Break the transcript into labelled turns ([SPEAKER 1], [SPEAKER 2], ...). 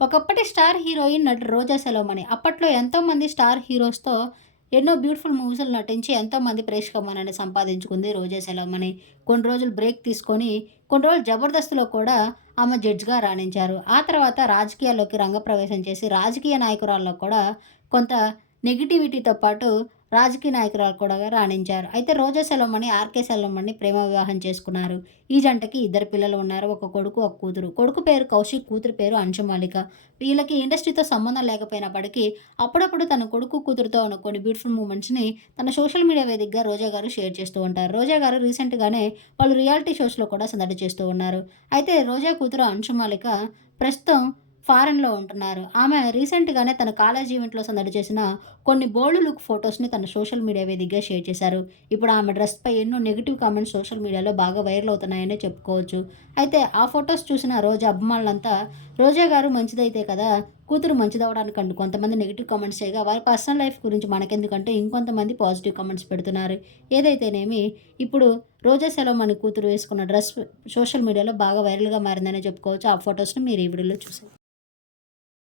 [SPEAKER 1] ఒకప్పటి star heroine నటి రోజా సెలోమణి అప్పట్లో ఎంతోమంది స్టార్ హీరోస్తో ఎన్నో బ్యూటిఫుల్ మూవీస్లు నటించి ఎంతోమంది ప్రేక్షకమన్నని సంపాదించుకుంది రోజా సెలవమణి. కొన్ని రోజులు బ్రేక్ తీసుకొని, కొన్ని రోజులు 'జబర్దస్త్'లో కూడా ఆమె జడ్జ్‌గా రాణించారు. ఆ తర్వాత రాజకీయాల్లోకి రంగప్రవేశం చేసి రాజకీయ నాయకురాల్లో కూడా కొంత నెగటివిటీతో పాటు రాజకీయ నాయకురాలు కూడా రాణించారు. అయితే రోజా సెలవమణి, ఆర్‌కే సెలవమణి ప్రేమ వివాహం చేసుకున్నారు. ఈ జంటకి ఇద్దరు పిల్లలు ఉన్నారు. ఒక కొడుకు, ఒక కూతురు. కొడుకు పేరు కౌశిక్, కూతురు పేరు అంశమాలిక వీళ్ళకి ఇండస్ట్రీతో సంబంధం లేకపోయినప్పటికీ అప్పుడప్పుడు తన కొడుకు, కూతురుతో ఉన్న కొన్ని బ్యూటిఫుల్ మూమెంట్స్‌ని తన సోషల్ మీడియా వేదికగా రోజా గారు షేర్ చేస్తూ ఉంటారు. రోజా గారు రీసెంట్‌గానే వాళ్ళు రియాలిటీ షోస్‌లో కూడా సందడి చేస్తూ ఉన్నారు. అయితే రోజా కూతురు అంశమాలిక ప్రస్తుతం ఫారెన్‌లో ఉంటున్నారు. ఆమె రీసెంట్‌గానే తన కాలేజ్ ఈవెంట్‌లో సందడి చేసిన కొన్ని బోల్డ్ లుక్ ఫొటోస్ని తన సోషల్ మీడియా వేదికగా షేర్ చేశారు. ఇప్పుడు ఆమె డ్రెస్‌పై ఎన్నో నెగిటివ్ కామెంట్స్ సోషల్ మీడియాలో బాగా వైరల్ అవుతున్నాయనే చెప్పుకోవచ్చు. అయితే ఆ ఫొటోస్ చూసిన రోజా అభిమానులంతా రోజా గారు మంచిదైతే కదా! కూతురు మంచిదవ్వడానికంటూ కొంతమంది నెగిటివ్ కామెంట్స్ చేయగా వారి పర్సనల్ లైఫ్ గురించి మనకెందుకంటే ఇంకొంతమంది పాజిటివ్ కామెంట్స్ పెడుతున్నారు. ఏదైతేనేమి ఇప్పుడు రోజా సెలవమణి కూతురు వేసుకున్న డ్రెస్ సోషల్ మీడియాలో బాగా వైరల్‌గా మారిందనే చెప్పుకోవచ్చు. ఆ ఫొటోస్ని మీరు ఈ వీడియోలో చూసారు.